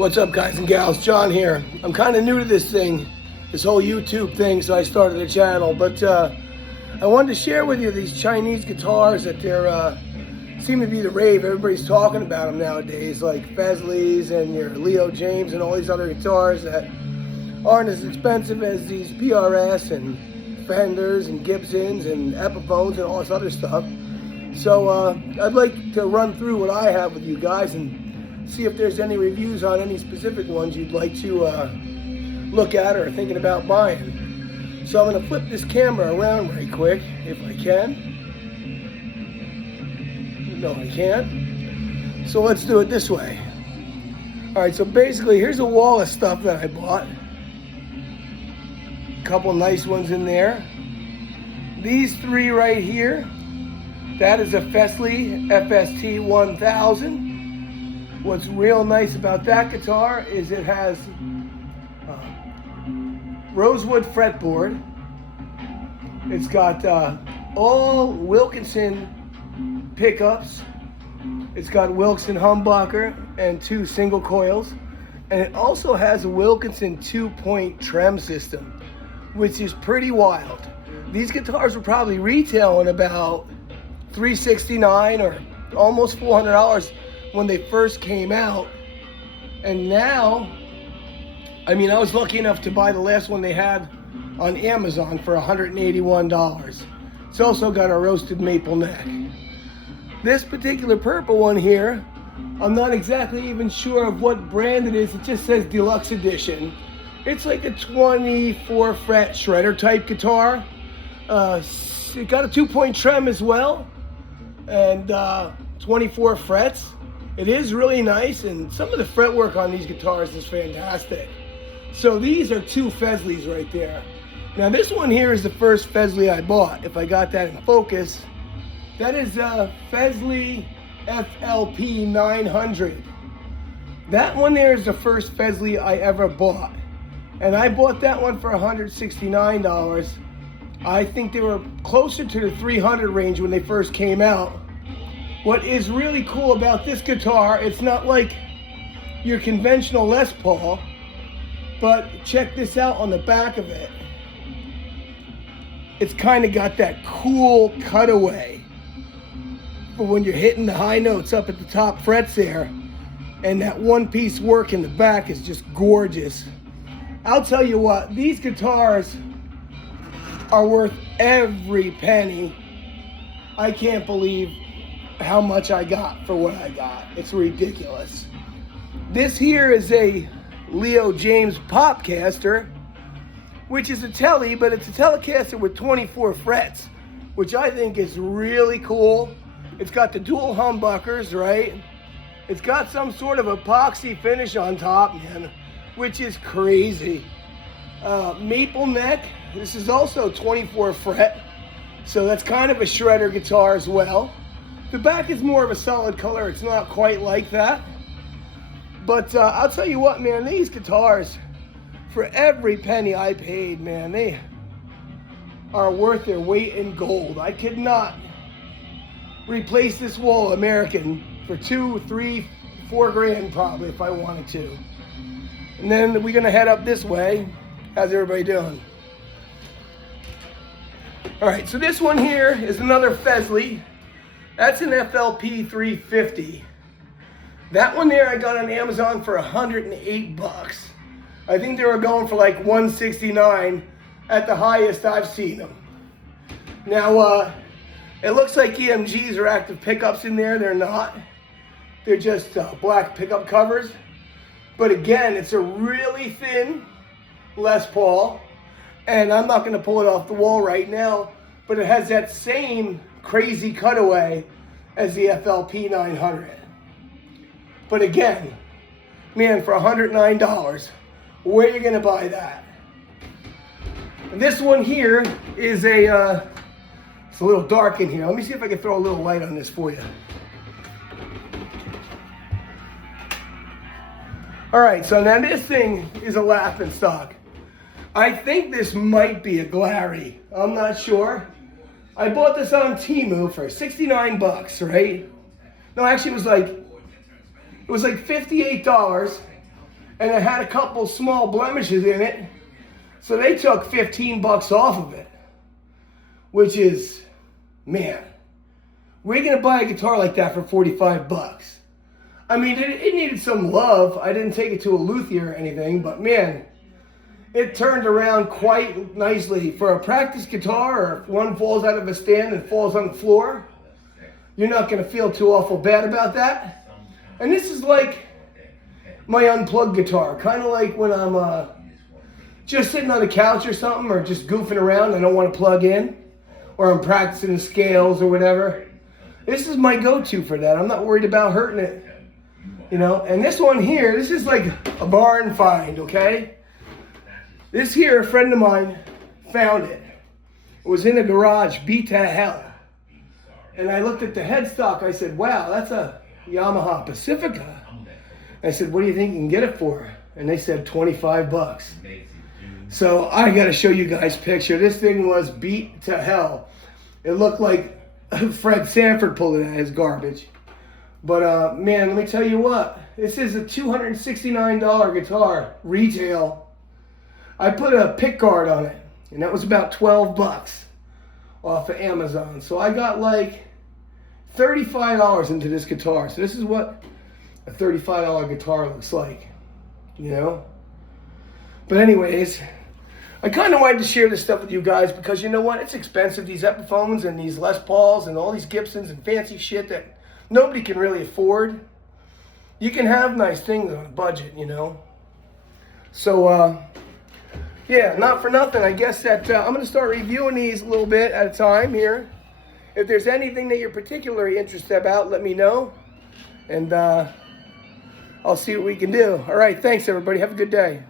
What's up, guys and gals? John here. I'm kind of new to this thing, this whole YouTube thing, so I started a channel. But I wanted to share with you these Chinese guitars that seem to be the rave. Everybody's talking about them nowadays, like Fesleys and your Jaymz and all these other guitars that aren't as expensive as these PRS and Fenders and Gibsons and Epiphones and all this other stuff. So I'd like to run through what I have with you guys and see if there's any reviews on any specific ones you'd like to look at or are thinking about buying. So I'm going to flip this camera around right quick, if I can. No, I can't. So let's do it this way. Alright, so basically here's a wall of stuff that I bought. A couple nice ones in there. These three right here, that is a Fesley FST 1000. What's real nice about that guitar is it has rosewood fretboard. It's got all Wilkinson pickups. It's got Wilkinson humbucker and 2 single coils. And it also has a Wilkinson 2-point trem system, which is pretty wild. These guitars were probably retailing about $369 or almost $400 when they first came out. And now, I mean, I was lucky enough to buy the last one they had on Amazon for $181. It's also got a roasted maple neck. This particular purple one here, I'm not exactly even sure of what brand it is. It just says Deluxe Edition. It's like a 24 fret shredder type guitar. It got a 2-point trem as well, and 24 frets. It is really nice, and some of the fretwork on these guitars is fantastic. So these are 2 Fesleys right there. Now this one here is the first Fesley I bought, if I got that in focus. That is a Fesley FLP 900. That one there is the first Fesley I ever bought. And I bought that one for $169. I think they were closer to the 300 range when they first came out. What is really cool about this guitar, it's not like your conventional Les Paul, but check this out on the back of it. It's kind of got that cool cutaway for when you're hitting the high notes up at the top frets there, and that one-piece work in the back is just gorgeous. I'll tell you what, these guitars are worth every penny. I can't believe how much I got for what I got. It's ridiculous. This here is a Jaymz Popcaster, which is a telly, but it's a Telecaster with 24 frets, which I think is really cool. It's got the dual humbuckers, right? It's got some sort of epoxy finish on top, man, which is crazy. Maple neck. This is also 24 fret, so that's kind of a shredder guitar as well. The back is more of a solid color. It's not quite like that. But I'll tell you what, man, these guitars, for every penny I paid, man, they are worth their weight in gold. I could not replace this wall American for $2, $3, $4 grand probably if I wanted to. And then we're gonna head up this way. How's everybody doing? All right, so this one here is another Fesley. That's an FLP 350. That one there I got on Amazon for $108. I think they were going for like $169 at the highest I've seen them. Now, it looks like EMGs are active pickups in there. They're not. They're just black pickup covers. But again, it's a really thin Les Paul. And I'm not going to pull it off the wall right now, but it has that same crazy cutaway as the FLP 900. But again, man, for $109, where are you going to buy that? And this one here is it's a little dark in here. Let me see if I can throw a little light on this for you. All right, so now this thing is a laughing stock. I think this might be a Glarry. I'm not sure. I bought this on Temu for 69 bucks, right? No, actually it was like $58. and it had a couple small blemishes in it. So they took 15 bucks off of it, which is, man, we're going to buy a guitar like that for 45 bucks. I mean, it needed some love. I didn't take it to a luthier or anything, but man, it turned around quite nicely. For a practice guitar, or if one falls out of a stand and falls on the floor, you're not going to feel too awful bad about that. And this is like my unplugged guitar, kind of like when I'm just sitting on the couch or something, or just goofing around, I don't want to plug in, or I'm practicing the scales or whatever. This is my go-to for that. I'm not worried about hurting it, you know. And this one here, this is like a barn find, okay? This here, a friend of mine found it. It was in a garage, beat to hell. And I looked at the headstock. I said, wow, that's a Yamaha Pacifica. I said, what do you think you can get it for? And they said 25 bucks. So I got to show you guys a picture. This thing was beat to hell. It looked like Fred Sanford pulled it out of his garbage. But man, let me tell you what. This is a $269 guitar, retail. I put a pick guard on it, and that was about 12 bucks off of Amazon. So I got like $35 into this guitar. So this is what a $35 guitar looks like, you know? But anyways, I kind of wanted to share this stuff with you guys because you know what? It's expensive, these Epiphones and these Les Pauls and all these Gibsons and fancy shit that nobody can really afford. You can have nice things on a budget, you know? So, yeah, not for nothing. I guess that I'm going to start reviewing these a little bit at a time here. If there's anything that you're particularly interested about, let me know. And I'll see what we can do. All right, thanks, everybody. Have a good day.